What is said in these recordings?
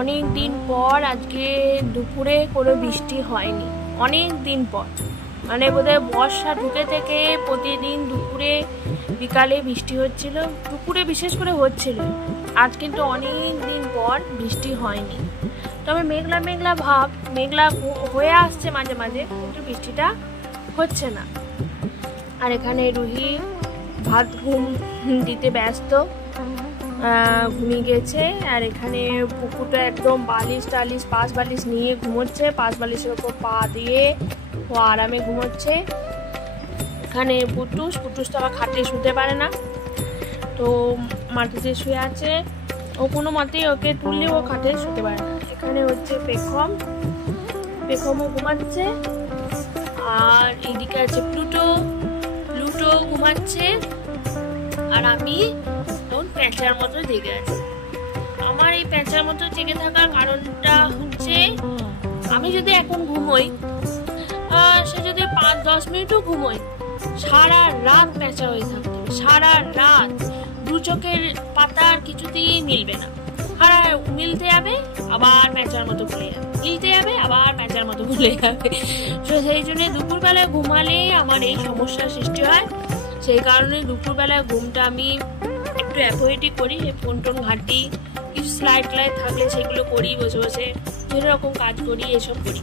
অনেক দিন পর আজকে দুপুরে কোনো বৃষ্টি হয়নি, অনেক দিন পর। মানে বোধহয় বর্ষা ঢুকে থেকে প্রতিদিন দুপুরে বিকালে বৃষ্টি হচ্ছিল, দুপুরে বিশেষ করে হচ্ছিল। আজ কিন্তু অনেক দিন পর বৃষ্টি হয়নি, তবে মেঘলা মেঘলা ভাব, মেঘলা হয়ে আসছে মাঝে মাঝে, কিন্তু বৃষ্টিটা হচ্ছে না। আর এখানে রুহি ভাত ঘুম দিতে ব্যস্ত, ঘুমিয়ে গেছে। আর এখানে পুকুরটা একদম বালিশ টালিশ, পাশ বালিশ নিয়ে ঘুমোচ্ছে, পাশ বালিশের ওপর পা দিয়ে ও আরামে ঘুমোচ্ছে। এখানে পুটুস তো আবার খাটে শুতে পারে না, তো মাটিতে শুয়ে আছে। ও কোনো মতেই ওকে তুললে ও খাটে শুতে পারে না। এখানে হচ্ছে পেখমও ঘুমাচ্ছে, আর এইদিকে আছে প্লুটো ঘুমাচ্ছে। আর আমি এখন প্যাঁচার মতো জেগে আছি। আমার এই প্যাঁচার মতো জেগে থাকার কারণটা হচ্ছে, আমি যদি এখন ঘুমোই, সে যদি 5-10 মিনিটও ঘুমোই, সারা রাত প্যাঁচা হয়ে থাকতে হবে, সারা রাত। দু চোখের পাতার কিছুতেই মিলবে না, মিলতে যাবে আবার প্যাঁচার মতো ভুলে যাবে, মিলতে যাবে আবার প্যাঁচার মতো ভুলে যাবে। তো সেই জন্য দুপুরবেলায় ঘুমালে আমার এই সমস্যার সৃষ্টি হয়। সেই কারণে দুপুরবেলায় ঘুমটা আমি একটু অ্যাভয়েডই করি। ফোন টোন ঘাঁটি, কিছু স্লাইড থাকলে সেগুলো করি, বসে বসে বিভিন্ন রকম কাজ করি, এসব করি।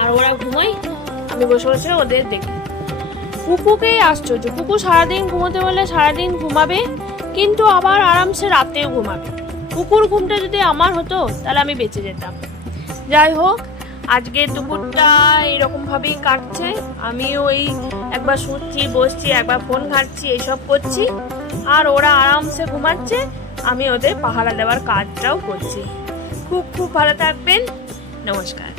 আর ওরা ঘুমাই, আমি বসে বসে ওদের দেখি। পুকুকেই আশ্চর্য, পুকু সারাদিন ঘুমোতে বলে সারাদিন ঘুমাবে, কিন্তু আবার আরামসে রাতেও ঘুমাবে। পুকুর ঘুমটা যদি আমার হতো তাহলে আমি বেঁচে যেতাম। যাই হোক, আজকে দুপুরটা এরকম ভাবেই কাটছে। আমি ওই একবার শুচ্ছি, বসছি, একবার ফোন ঘাঁটছি, এইসব করছি। আর ওরা আরামসে ঘুমাচ্ছে, আমি ওদের পাহারা দেওয়ার কাজটাও করছি। খুব খুব ভালো থাকবেন। নমস্কার।